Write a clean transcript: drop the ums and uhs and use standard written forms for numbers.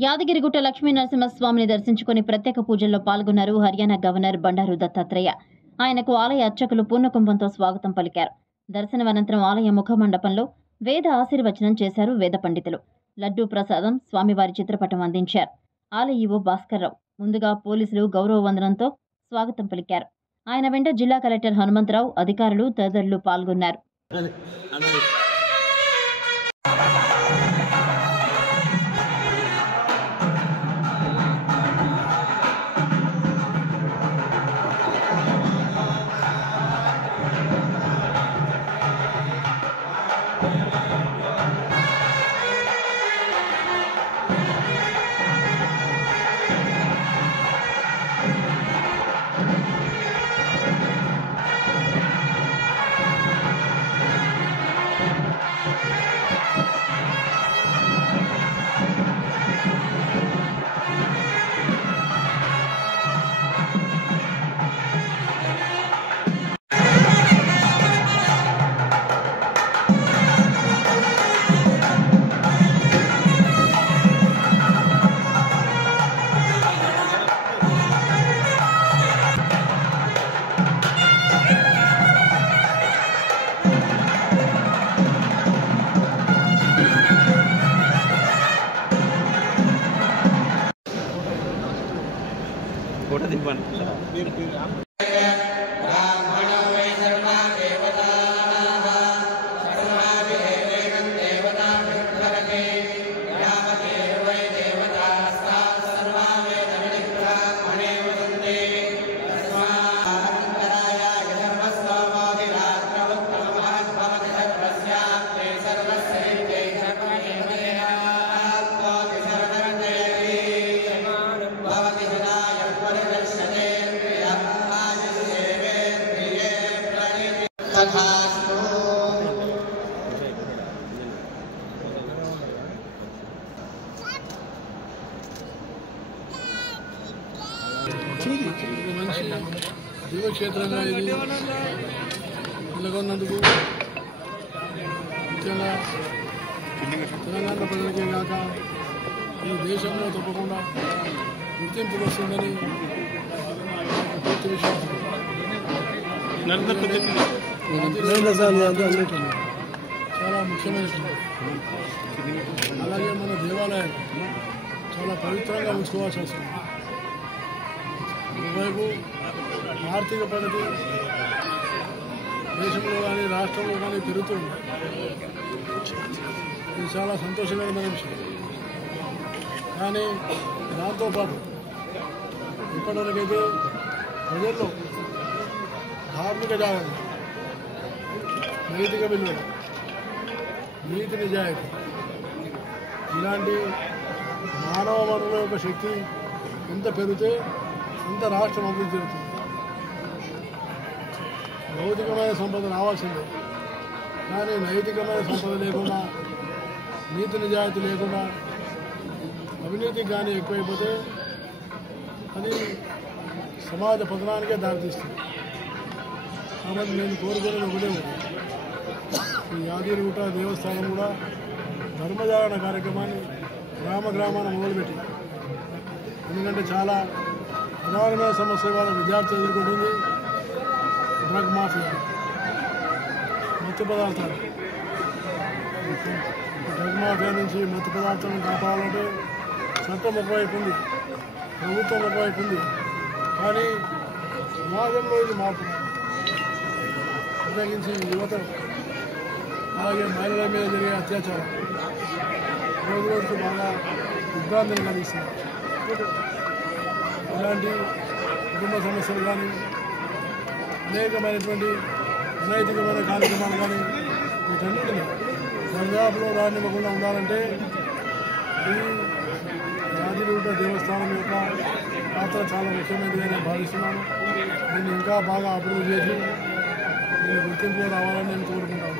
యాదగిరిగుట్ట లక్ష్మీ నరసింహస్వామిని దర్శించుకుని ప్రత్యేక పూజల్లో పాల్గొన్నారు హర్యానా గవర్నర్ బండారు దత్తాత్రేయ. ఆయనకు ఆలయ అర్చకులు పూర్ణకుంభంతో స్వాగతం పలికారు. దర్శనం అనంతరం ఆలయ ముఖ మండపంలో వేద ఆశీర్వచనం చేశారు వేద పండితులు. లడ్డూ ప్రసాదం, స్వామివారి చిత్రపటం అందించారు. ఆలయ ఈవో భాస్కర్రావు ముందుగా పోలీసులు గౌరవ వందనంతో స్వాగతం పలికారు. ఆయన వెంట జిల్లా కలెక్టర్ హనుమంతరావు, అధికారులు తదితరులు పాల్గొన్నారు. फोटो दिखवा మంచి దివ్యక్షేత్రంగా ఇది నెలకొన్నందుకు ముఖ్యంగా తెలంగాణ ప్రజలకే కాక ఈ దేశంలో తప్పకుండా గుర్తింపు వస్తుందని పూర్తి విశ్వాసం. చాలా ముఖ్యమైనటువంటి, అలాగే మన దేవాలయాలు చాలా పవిత్రంగా ఉంచుకోవాల్సి వస్తుంది. ఒకవైపు ఆర్థిక ప్రగతి దేశంలో కానీ రాష్ట్రంలో కానీ పెరుగుతుంది. ఇది చాలా సంతోషకరమైన విషయం. కానీ దాంతోపాటు ఇప్పటివరకైతే ప్రజల్లో ధార్మిక జాగరణ, నైతిక విలువలు, నీతి నిజాయితీ ఇలాంటి మానవ వనరుల యొక్క శక్తి ఎంత పెరిగితే అంత రాష్ట్రం అభివృద్ధి జరుగుతుంది. భౌతికమైన సంపద రావాల్సిందే, కానీ నైతికమైన సంపద లేకుండా, నీతి నిజాయితీ లేకుండా అవినీతి కానీ ఎక్కువైపోతే అది సమాజ పతనానికే దారితీస్తుంది. కాబట్టి నేను కోరుకునేది ఒకటే ఉంది, ఈ యాదగిరిగుట్ట దేవస్థానం కూడా ధర్మజాగరణ కార్యక్రమాన్ని గ్రామాన మొదలుపెట్టి, ఎందుకంటే చాలా ప్రధానమైన సమస్య వాళ్ళ విద్యార్థులు ఎదుర్కొంటుంది. డ్రగ్ మాఫియా, మత్తు పదార్థాలు. డ్రగ్ మాఫియా నుంచి మత్తు పదార్థాలను కాపాడాలంటే చట్టం ఒకవైపు ఉంది, ప్రభుత్వం ఒకవైపు ఉంది, కానీ సమాజంలో ఇది మార్పు. ప్రత్యేకించి యువత, అలాగే మహిళల మీద జరిగే అత్యాచారం రోజు రోజుకు బాగా ఇబ్బందిని కలిగిస్తుంది. ఇలాంటి కుటుంబ సమస్యలు కానీ, అనేకమైనటువంటి అనైతికమైన కార్యక్రమాలు కానీ, వీటన్నిటిని దర్యాప్తులో రానివ్వకుండా ఉండాలంటే ఈ యాదగిరిగుట్ట దేవస్థానం యొక్క పాత్ర చాలా ముఖ్యమైనదిగా నేను భావిస్తున్నాను. దీన్ని ఇంకా బాగా అభివృద్ధి చేసి దీన్ని గుర్తింపులో రావాలని నేను కోరుకుంటాను.